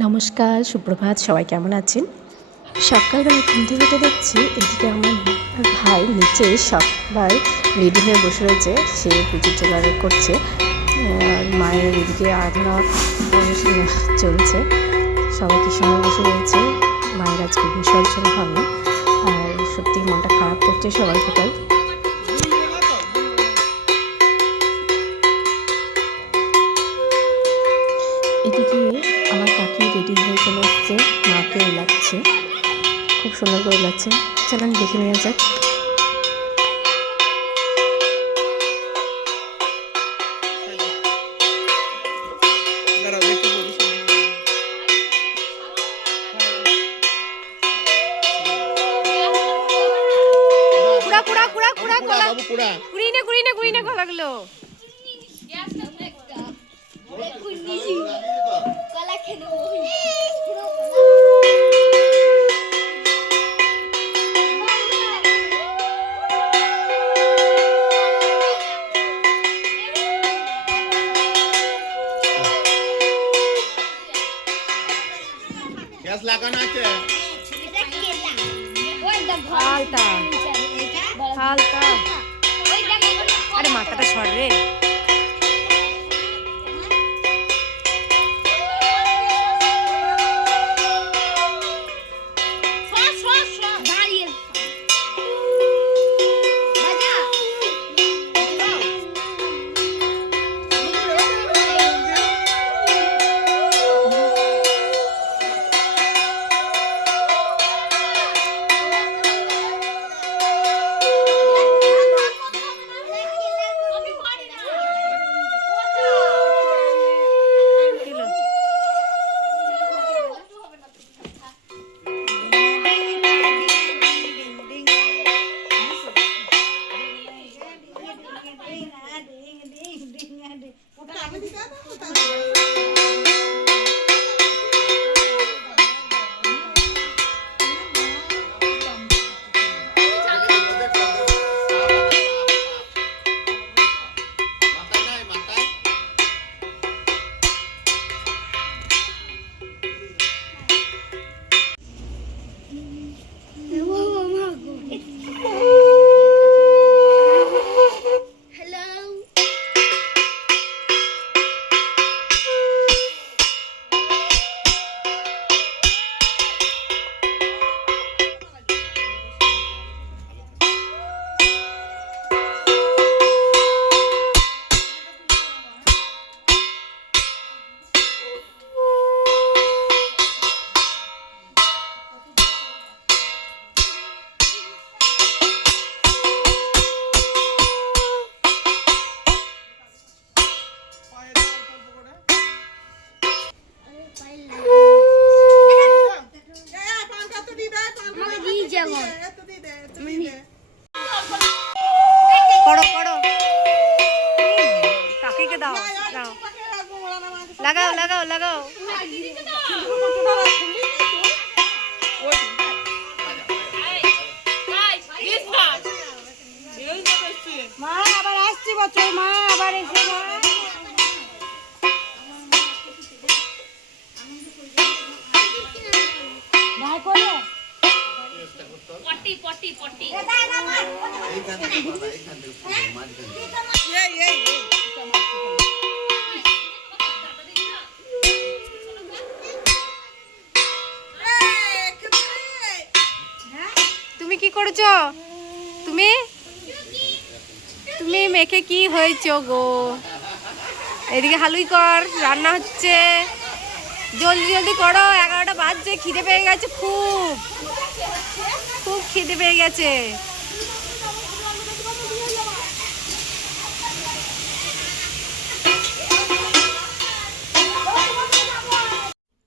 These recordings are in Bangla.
নমস্কার, সুপ্রভাত। সবাই কেমন আছেন? সকালবেলা ঘুম থেকে উঠে দেখছি এদিকে আমার ভাই নিচে সবাই রেডি হয়ে বসে রয়েছে। সে পুজোর জোগাড় করছে। আর মায়ের এদিকে আরাধনা চলছে। সবাই কি সময় বসে রয়েছে। মায়ের আজকে বিসর্জন হবে। আর সত্যি মনটা খারাপ করছে সকাল সকাল। এদিকে আমার কাকি রেডি হয়ে চলে এসছে, মাকে লাগছে, খুব সুন্দর করে লাগছে। চলেন দেখে নেওয়া যাক। কুড়ি না গলাগুলো লাগানো আছে। হালকা হালকা, আরে মাথাটা সর রে। করো করো, কাকিকে দাও দাও, লাগাও লাগাও লাগাও। মা আবার আসছি বছর, মা আবার এসে ভাই করে পটি পটি পটি তুমি কি করছো? তুমি তুমি মেখে কি হয়েছো গো? এদিকে হালুই কর, রান্না হচ্ছে, জলদি জলদি করো। 11টা বাজছে, খিদে পেয়ে গেছে, খুব খুব খিদে পেয়ে গেছে।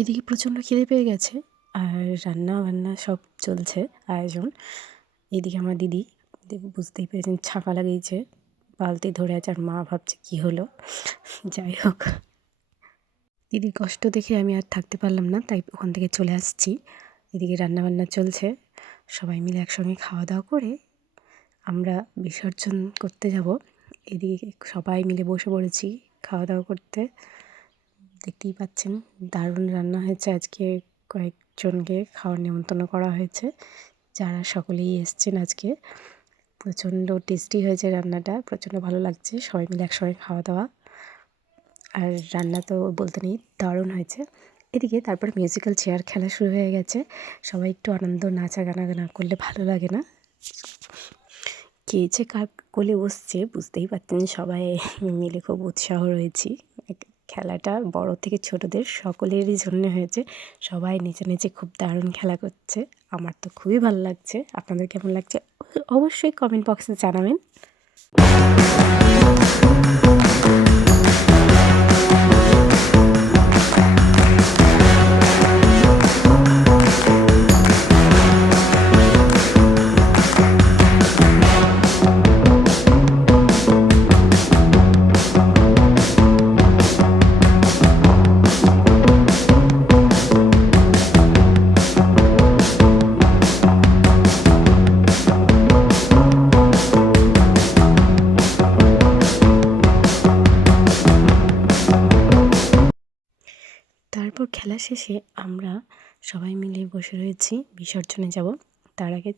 এদিকে প্রচণ্ড খিদে পেয়ে গেছে আর রান্না বান্না সব চলছে আয়োজন। এদিকে আমার দিদি বুঝতেই পেরেছেন, ছাঁকা লাগিয়েছে, বালতি ধরে আছে, আর মা ভাবছে কি হলো। যাই হোক, দিদির কষ্ট দেখে আমি আর থাকতে পারলাম না, তাই ওখান থেকে চলে আসছি। এদিকে রান্নাবান্না চলছে, সবাই মিলে একসঙ্গে খাওয়া দাওয়া করে আমরা বিসর্জন করতে যাব। এদিকে সবাই মিলে বসে পড়েছি খাওয়া দাওয়া করতে। দেখতেই পাচ্ছেন দারুণ রান্না হয়েছে। আজকে কয়েকজনকে খাওয়ার নেমন্তন্ন করা হয়েছে, যারা সকলেই এসছেন আজকে। প্রচণ্ড টেস্টি হয়েছে রান্নাটা, প্রচণ্ড ভালো লাগছে। সবাই মিলে একসঙ্গে খাওয়া দাওয়া, আর রান্না তো বলতে নেই, দারুণ হয়েছে। এদিকে তারপর মিউজিক্যাল চেয়ার খেলা শুরু হয়ে গেছে। সবাই একটু আনন্দ, নাচা গানা না করলে ভালো লাগে না। কে যে কার কোলে বসছে বুঝতেই পারছেন, সবাই মিলে খুব উৎসাহ রয়েছি। খেলাটা বড় থেকে ছোটদের সকলেরই জন্য হয়েছে। সবাই নেচে নেচে খুব দারুণ খেলা করছে। আমার তো খুবই ভালো লাগছে। আপনাদের কেমন লাগছে অবশ্যই কমেন্ট বক্সে জানাবেন। তারপর খেলা শেষে আমরা সবাই মিলে বসে রয়েছি, বিসর্জনে যাব। তার আগে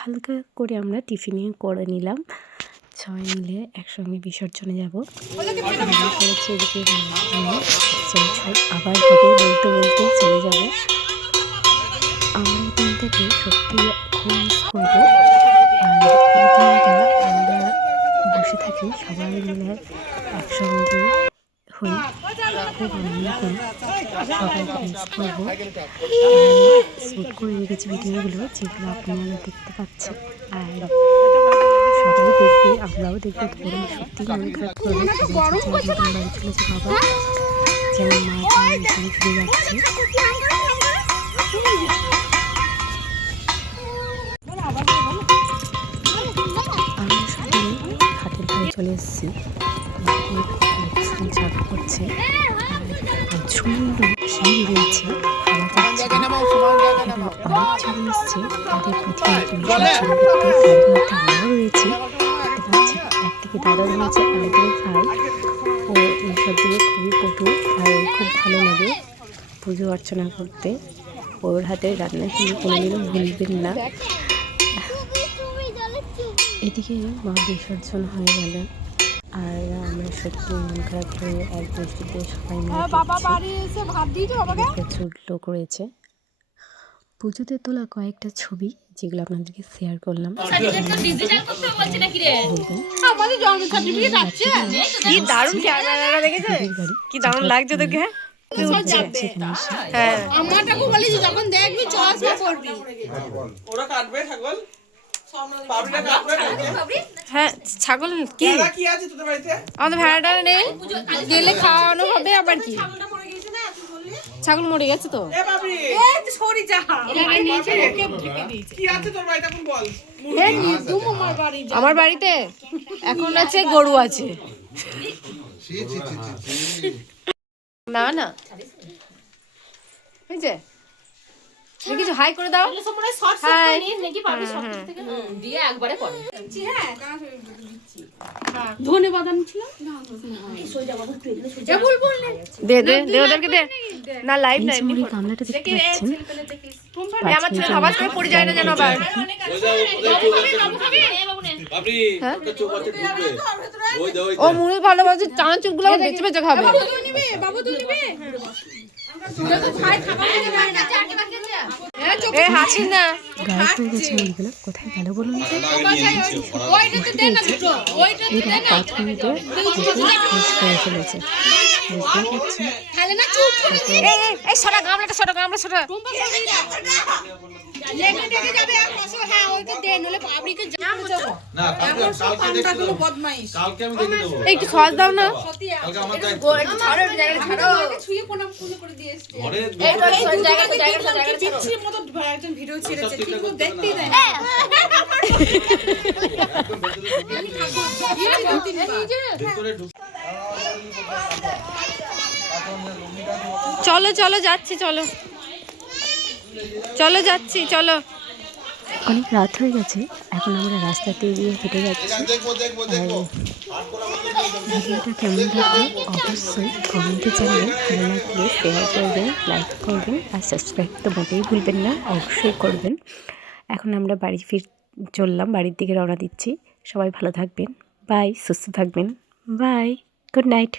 হালকা করে আমরা টিফিনে করে নিলাম, সবাই মিলে একসঙ্গে বিসর্জনে যাব। করেছি এদিকে আবার হবে বলতে বলতে চলে যাব। আমার এই দিনটাকে সত্যি খুব মিস করবো। আর এই দিনটা আমরা বসে থাকি সবাই মিলে একসঙ্গে হই, খুব আনন্দ করি, সবাইকে মিস করবো। সেভ করে রেখেছি ভিডিওগুলো, যেগুলো আপনারা দেখতে পাচ্ছেন। আর সবাই দেখবে, আমরাও দেখবো। ধরুন সত্যি মন খারাপ করবে, বাড়ি চলেছে বাবা, যেমন মা এখানে ফিরে যাচ্ছে। আমরা সবাই ঘাটের ধারে চলে এসেছি, ঝাঁক করছে, প্রচণ্ড ভিড় রয়েছে, অনেকজন এসছে তাদের আমরাও রয়েছি। দেখতে পাচ্ছি একদিকে দাদা রয়েছে, আরেকদিকে ভাই। ও এইসব দিকে খুবই পটু, আর খুব ভালো লাগে পুজো অর্চনা করতে। ওর হাতের রান্না কিন্তু কোনোদিনও ভুলবেন না। এদিকে মা বিসর্জন হয়ে গেল, আর আমরা সত্যি মন খারাপ করে এক বৃষ্টিতে সবাই মিলে প্রচুর লোক রয়েছে। পুজোতে তোলা কয়েকটা ছবি যেগুলো আপনাদেরকে শেয়ার করলাম। কি দারুণ লাগছে তোকে। হ্যাঁ, ছাগল কি আমাদের ভেড়াটা নেই, গেলে খাওয়ানো হবে। আবার কি ছাগল মরে গেছে তো। আমার বাড়িতে এখন আছে গরু আছে। না না বুঝছে, কিছু হাই করে দাও। ধন্যবাদ। দে দে দে ওদেরকে দে না, লাইভ নাই। গামলাটা দেখতে পাচ্ছেন, আমার ছেলে আওয়াজ করে পড়ে যায় না যেন আবার। ও মুড়ি ভালোবাসে, চানাচুর গুলো বেঁচে বেঁচে খাবে। হাসি না, গায়ে পড়ে গেছে মুড়িগুলো, কোথায় গেল বলুন তো? এরা 5 মিনিটে মিস করে ফেলেছে, বুঝতেই পারছি। একটু খাওয়া দাও না। চলো চলো যাচ্ছি, চলো চলো যাচ্ছি, চলো। অনেক রাত হয়ে গেছে, এখন আমরা রাস্তাতে গিয়ে হেঁটে যাচ্ছি। ভিডিওটা কেমন লাগলো অবশ্যই কমেন্টে জানাবেন। ভালো লাগলে শেয়ার করবেন, লাইক করবেন আর সাবস্ক্রাইব তো মোটেই ভুলবেন না, অবশ্যই করবেন। এখন আমরা চললাম, বাড়ির দিকে রওনা দিচ্ছি। সবাই ভালো থাকবেন, বাই, সুস্থ থাকবেন, বাই, গুড নাইট।